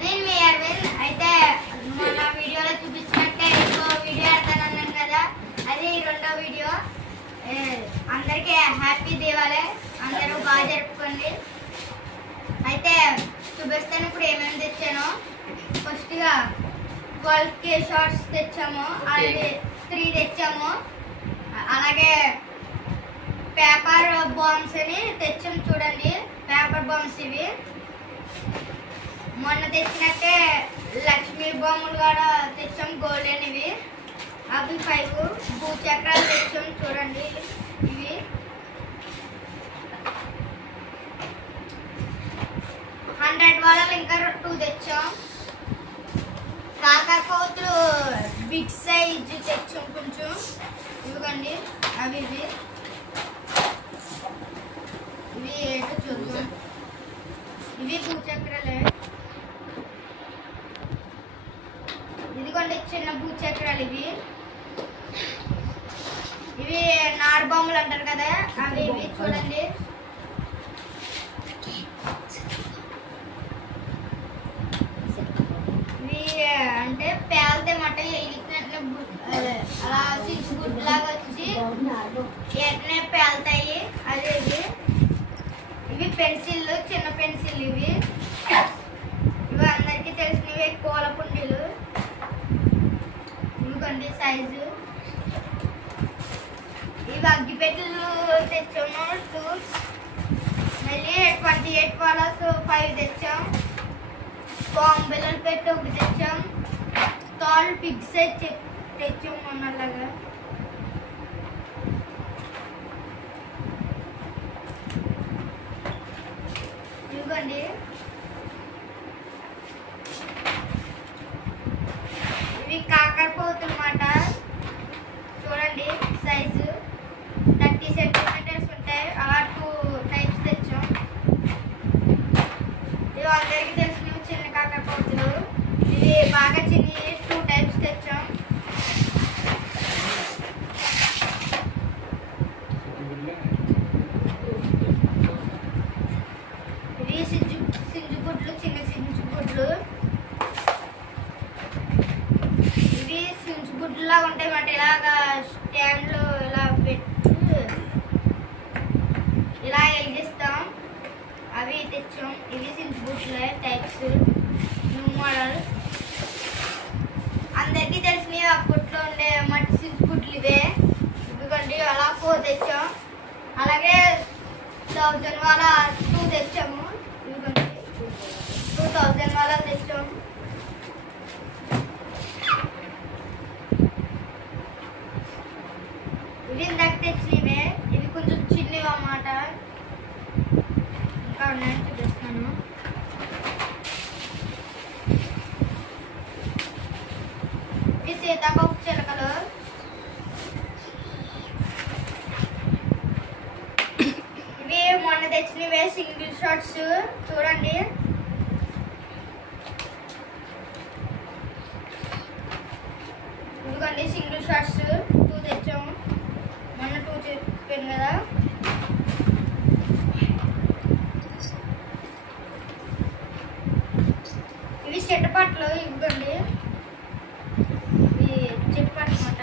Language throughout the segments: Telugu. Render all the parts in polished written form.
నేను మీ అరవింద్. అయితే మన వీడియోలో చూపించినట్టే ఇంకో వీడియో పెడతానన్నాను కదా, అది రెండో వీడియో. అందరికీ హ్యాపీ దీవాళి, అందరూ బాగా జరుపుకోండి. అయితే చూపిస్తాను ఇప్పుడు ఏమేమి తెచ్చాను. ఫస్ట్గా 12K షార్ట్స్ తెచ్చాము, అలాగే 3 తెచ్చాము. అలాగే పేపర్ బాంబ్స్ అని తెచ్చాము, చూడండి పేపర్ బాంబ్స్ ఇవి. మొన్న తెచ్చినట్టే లక్ష్మీ బొమ్మలు కూడా తెచ్చాం, గోల్డెన్ ఇవి. అవి 5 భూచక్రాలు తెచ్చాం, చూడండి ఇవి. $100 ఇంకా 2 తెచ్చాం. కాకరపోతులు బిగ్ సైజ్ తెచ్చాం కొంచెం, ఇవ్వండి అవి ఇవి ఏంటో చూద్దాం. ఇవి భూచక్రాలే, ఇదిగోండి చిన్న భూచక్రాలు ఇవి. ఇవి నార్ బొమ్మలు అంటారు కదా, అవి ఇవి చూడండి. ఇవి అంటే పేలితే మట అలా సిక్స్ గుడ్ లాగా వచ్చి ఎట్నే పేలుతాయి, అదే ఇవి. ఇవి పెన్సిల్, చిన్న పెన్సిల్ ఇవి. ఇవి అందరికీ తెలిసినవి పూల కుండీలు, ఇవిగోండి సైజు. ఇవి అగ్గిపెట్టెలు తెచ్చాము 2. మళ్ళీ 28 5 తెచ్చాం. బాంబులను పెట్టి 1 తెచ్చాం. తాల్ పిగ్ సైజ్ తెచ్చాం మొన్నలాగా. ఇవ్వండి ఇవి కాకరపోతులు అన్నమాట, చూడండి సైజు 30 సెంటీమీటర్స్ ఉంటాయి. అలా 2 టైప్స్ తెచ్చాం. ఇవి అందరికీ తెలిసినవి చిన్న కాకరపోతులు. ఇవి బాగా చిన్నవి 2 టైప్స్ తెచ్చాం. ఇవి సింజుగుడ్లు, చిన్న సింజుగుడ్లు. ఇవి సింజుగుడ్లా ఉంటాయి మాట, ఇలాగా స్టాండ్లో ఇలా పెట్టి ఇలా వెలిగిస్తాం, అవి తెచ్చాం. ఇవి సింజుగుడ్లే టైప్స్, న్యూ మోడల్. అందరికీ తెలిసినవి అప్పట్లో ఉండే మట్టి సింజుగుడ్లు ఇవే. ఇదిగోండి అలా 4 తెచ్చాం. అలాగే 1000 2 తెచ్చాము, ఇదిగోండి 2000 తెచ్చాం. ఇవి ఇందాక తెచ్చినవే, ఇవి కొంచెం చిన్నవి అన్నమాట. ఇంకా ఉన్నాయని చూపిస్తాను. ఇవి సీతాకోక చిలకలు. ఇవి మొన్న తెచ్చినవే సింగిల్ షాట్స్, చూడండి. ఇదిగోండి సింగిల్ షాట్స్ 2 తెచ్చాము, మొన్న 2 చెప్పాను కదా. ఇవి చెట్టుపట్లు, ఇవ్వండి ఇవి చెట్టుపట్లు అన్నమాట.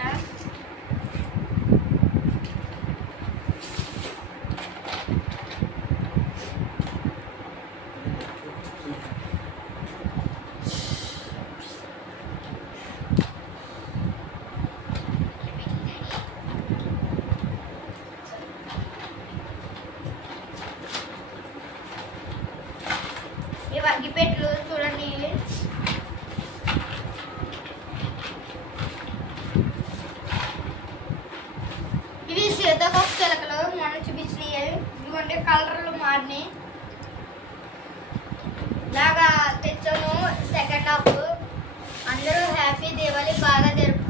ఇవి అగ్గిపెట్లు, చూడండి. ఇవి సీతాకోక చిలకలు, మొన్న చూపించినవి. ఇదిగోండి కలర్లు మారినాయి, ఇలాగా తెచ్చాము. Second half. అందరూ హ్యాపీ దీవాళి, బాగా జరుపు.